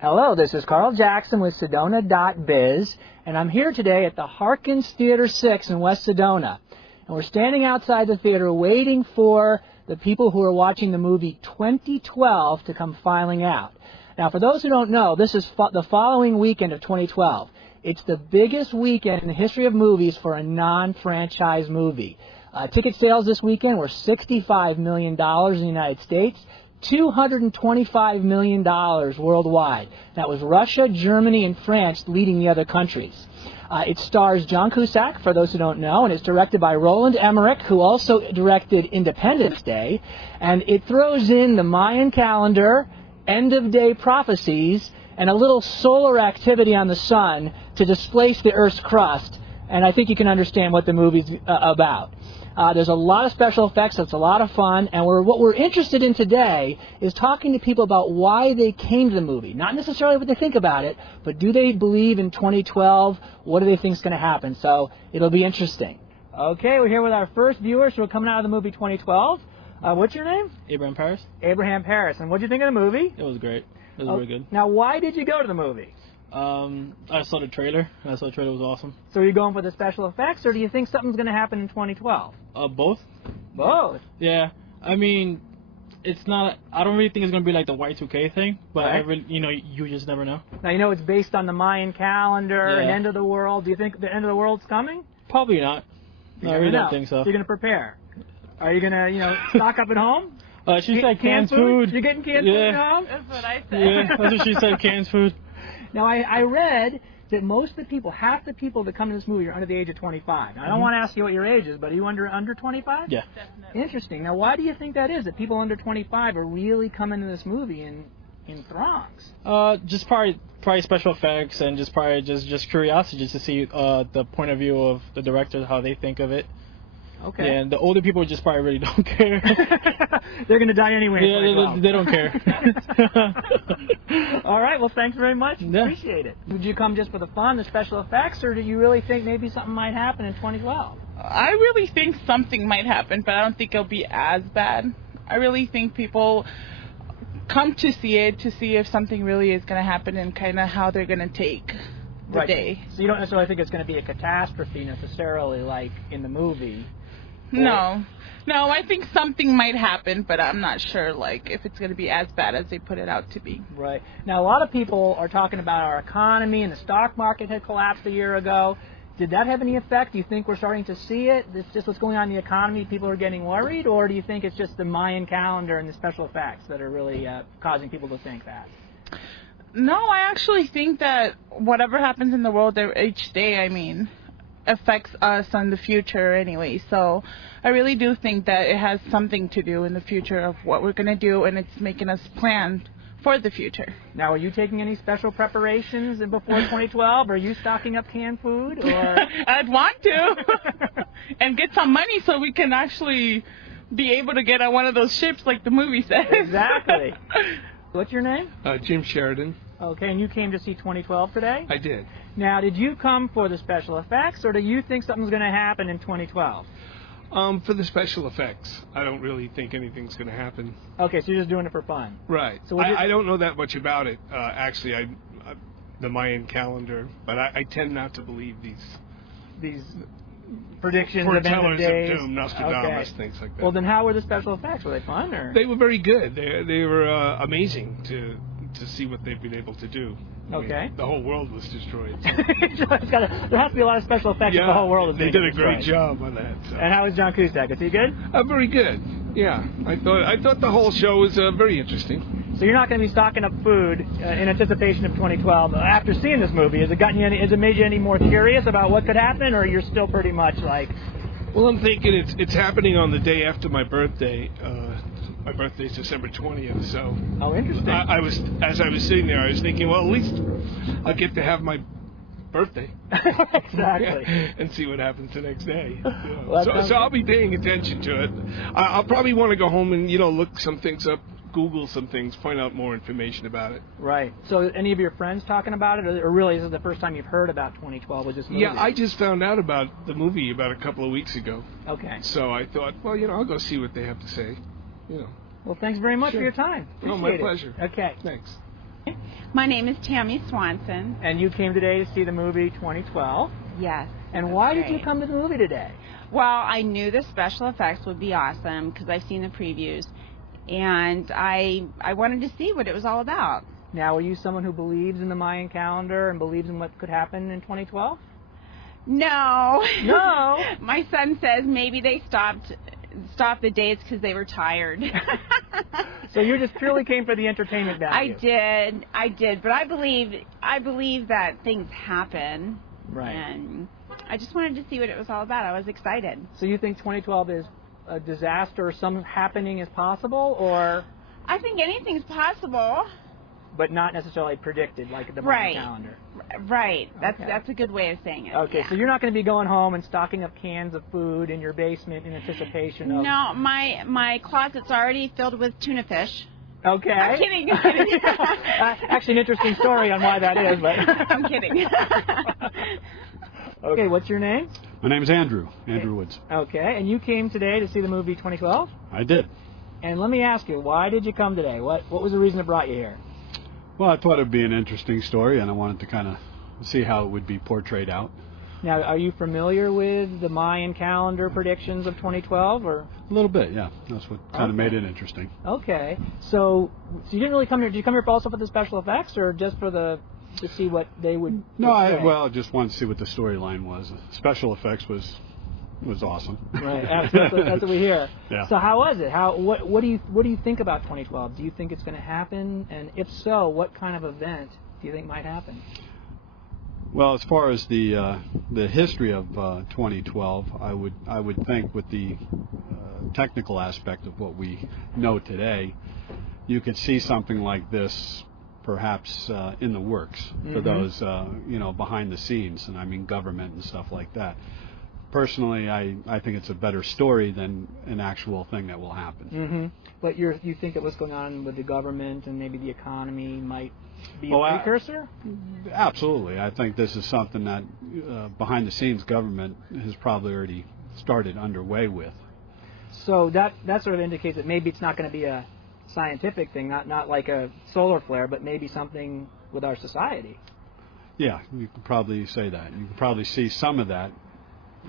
Hello, this is Carl Jackson with sedona.biz, and I'm here today at the Harkins Theater 6 in West Sedona. And we're standing outside the theater waiting for the people who are watching the movie 2012 to come filing out. Now, for those who don't know, this is the following weekend of 2012. It's the biggest weekend in the history of movies for a non-franchise movie. Ticket sales this weekend were $65 million in the United States. $225 million worldwide. That was Russia, Germany, and France leading the other countries. It stars John Cusack, for those who don't know, and it's directed by Roland Emmerich, who also directed Independence Day. And it throws in the Mayan calendar, end-of-day prophecies, and a little solar activity on the sun to displace the Earth's crust. And I think you can understand what the movie's about. There's a lot of special effects. It's a lot of fun. And what we're interested in today is talking to people about why they came to the movie. Not necessarily what they think about it, but do they believe in 2012? What do they think is going to happen? So it'll be interesting. Okay, we're here with our first viewers who are coming out of the movie 2012. What's your name? Abraham Paris. Abraham Paris. And what did you think of the movie? It was great. It was really good. Now, why did you go to the movie? I saw the trailer. I thought the trailer was awesome. So are you going for the special effects, or do you think something's going to happen in 2012? Both. Both? Yeah. I mean, it's not... I don't really think it's going to be like the Y2K thing, but right. You just never know. Now, you know it's based on the Mayan calendar and end of the world. Do you think the end of the world's coming? Probably not. No, I really don't think so. So you're going to prepare. Are you going to, stock up at home? She said canned food. You're getting canned food at home? That's what I said. Yeah, that's what she said, canned food. Now, I read that most of the people, half the people that come to this movie are under the age of 25. Now, I don't want to ask you what your age is, but are you under 25? Yeah. Definitely. Interesting. Now, why do you think that is, that people under 25 are really coming to this movie in throngs? Just probably special effects and just curiosity, just to see the point of view of the director, how they think of it. Okay. Yeah, and the older people just probably really don't care. They're going to die anyway. Yeah, they don't care. All right, well, thanks very much. Yeah. Appreciate it. Would you come just for the fun, the special effects, or do you really think maybe something might happen in 2012? I really think something might happen, but I don't think it'll be as bad. I really think people come to see it to see if something really is going to happen and kind of how they're going to take the day. So you don't necessarily think it's going to be a catastrophe necessarily like in the movie? No, I think something might happen, but I'm not sure if it's going to be as bad as they put it out to be. Right. Now, a lot of people are talking about our economy, and the stock market had collapsed a year ago. Did that have any effect? Do you think we're starting to see it? It's just what's going on in the economy, people are getting worried, or do you think it's just the Mayan calendar and the special effects that are really causing people to think that? No, I actually think that whatever happens in the world each day, affects us in the future anyway. So I really do think that it has something to do in the future of what we're going to do, and it's making us plan for the future. Now, are you taking any special preparations before 2012? Are you stocking up canned food? Or I'd want to. And get some money so we can actually be able to get on one of those ships like the movie says. Exactly. What's your name? Jim Sheridan. Okay, and you came to see 2012 today? I did. Now, did you come for the special effects, or do you think something's going to happen in 2012? For the special effects. I don't really think anything's going to happen. Okay, so you're just doing it for fun. Right. So I don't know that much about it, actually, the Mayan calendar, but I tend not to believe these predictions of end of days. Doom, Nostradamus, things like that. Well, then how were the special effects? Were they fun? Or? They were very good. They were amazing to see what they've been able to do. Okay. The whole world was destroyed. So. There has to be a lot of special effects if the whole world is being destroyed. They did a great job on that. So. And how was John Cusack? Is he good? Very good. Yeah. I thought the whole show was very interesting. So you're not going to be stocking up food in anticipation of 2012 after seeing this movie. Has it made you any more curious about what could happen, or you're still pretty much like? Well, I'm thinking it's happening on the day after my birthday. My birthday's December 20th, so... Oh, interesting. As I was sitting there, I was thinking, well, at least I'll get to have my birthday. Exactly. And see what happens the next day. Well, so I'll be paying attention to it. I'll probably want to go home and, look some things up, Google some things, find out more information about it. Right. So any of your friends talking about it, or really is it the first time you've heard about 2012 with this movie? Yeah, I just found out about the movie about a couple of weeks ago. Okay. So I thought, well, I'll go see what they have to say. Well, thanks very much for your time. My pleasure. Okay. Thanks. My name is Tammy Swanson. And you came today to see the movie 2012. Yes. And why did you come to the movie today? Well, I knew the special effects would be awesome because I've seen the previews, and I wanted to see what it was all about. Now, are you someone who believes in the Mayan calendar and believes in what could happen in 2012? No. No. My son says maybe they stopped the dates because they were tired. So you just purely came for the entertainment value. I did, but I believe that things happen. Right. And I just wanted to see what it was all about. I was excited. So you think 2012 is a disaster or some happening is possible, or? I think anything's possible. But not necessarily predicted, like the Mayan calendar. Right. Okay. That's a good way of saying it. Okay, yeah. So you're not going to be going home and stocking up cans of food in your basement in anticipation of... No, my closet's already filled with tuna fish. Okay. I'm kidding. I'm kidding. Actually, an interesting story on why that is, but... I'm kidding. Okay, what's your name? My name's Andrew Woods. Okay, and you came today to see the movie 2012? I did. And let me ask you, why did you come today? What was the reason that brought you here? Well, I thought it'd be an interesting story, and I wanted to kind of see how it would be portrayed out. Now, are you familiar with the Mayan calendar predictions of 2012, or? A little bit, yeah. That's what kind of made it interesting. Okay. So you didn't really come here. Did you come here also for the special effects, or just for to see what they would? No, I just wanted to see what the storyline was. Special effects was awesome. Right. Absolutely. That's what we hear. Yeah. So how was it? What do you think about 2012? Do you think it's going to happen? And if so, what kind of event do you think might happen? Well, as far as the history of 2012, I would think with the technical aspect of what we know today, you could see something like this perhaps in the works for those behind the scenes, and I mean government and stuff like that. Personally, I think it's a better story than an actual thing that will happen. Mm-hmm. But you think that what's going on with the government and maybe the economy might be a precursor? Absolutely. I think this is something that behind the scenes government has probably already started underway with. So that sort of indicates that maybe it's not going to be a scientific thing, not like a solar flare, but maybe something with our society. Yeah, you could probably say that. You could probably see some of that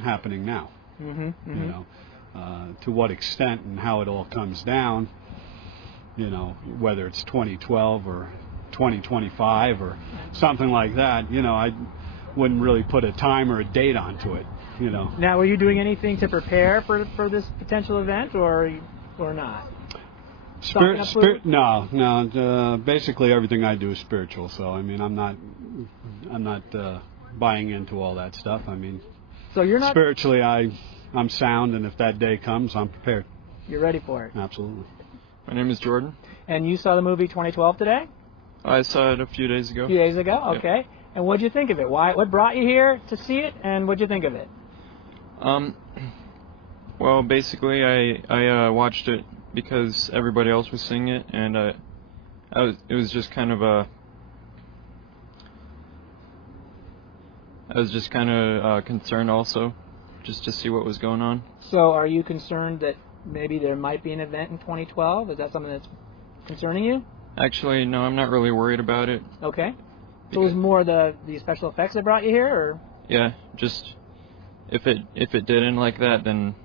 happening now. You know, to what extent and how it all comes down, you know, whether it's 2012 or 2025 or something like that, you know, I wouldn't really put a time or a date onto it, you know. Now, were you doing anything to prepare for this potential event, or not? No. Basically, everything I do is spiritual. So I mean, I'm not buying into all that stuff. I mean, so you're not spiritually. I'm sound, and if that day comes, I'm prepared. You're ready for it. Absolutely. My name is Jordan. And you saw the movie 2012 today? I saw it a few days ago. A few days ago, okay. Yep. And what'd you think of it? What brought you here to see it, and what'd you think of it? Well, basically, I watched it because everybody else was seeing it, and it was just kind of I was just kind of concerned also, just to see what was going on. So are you concerned that maybe there might be an event in 2012? Is that something that's concerning you? Actually, no, I'm not really worried about it. Okay. So it was more the special effects that brought you here, or? Yeah, just if it did end like that, then,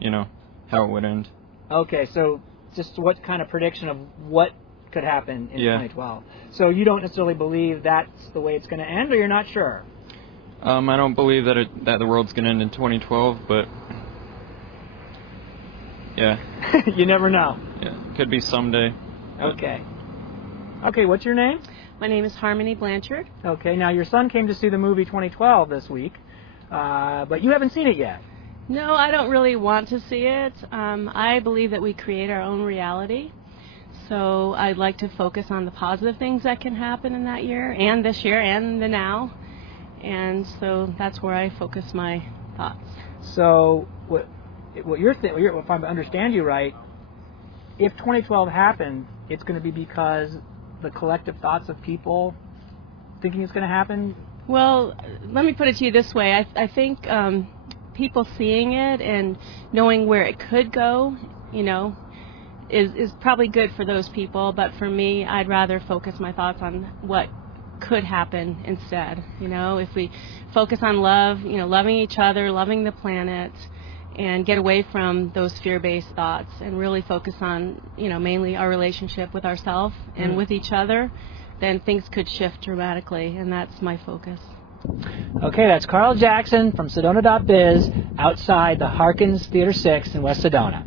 you know, how it would end. Okay, so just what kind of prediction of what could happen in 2012? So you don't necessarily believe that's the way it's going to end, or you're not sure? I don't believe that the world's going to end in 2012, but yeah. You never know. Yeah, could be someday. Okay. Okay, what's your name? My name is Harmony Blanchard. Okay, now your son came to see the movie 2012 this week, but you haven't seen it yet. No, I don't really want to see it. I believe that we create our own reality. So I'd like to focus on the positive things that can happen in that year, and this year, and the now. And so that's where I focus my thoughts. So if I understand you right, if 2012 happens, it's going to be because the collective thoughts of people thinking it's going to happen? Well, let me put it to you this way. I think people seeing it and knowing where it could go, you know, is probably good for those people, but for me, I'd rather focus my thoughts on what could happen instead. You know, if we focus on love, you know, loving each other, loving the planet, and get away from those fear-based thoughts and really focus on, you know, mainly our relationship with ourselves and with each other, then things could shift dramatically, and that's my focus. Okay, that's Carl Jackson from sedona.biz outside the Harkins Theater 6 in West Sedona.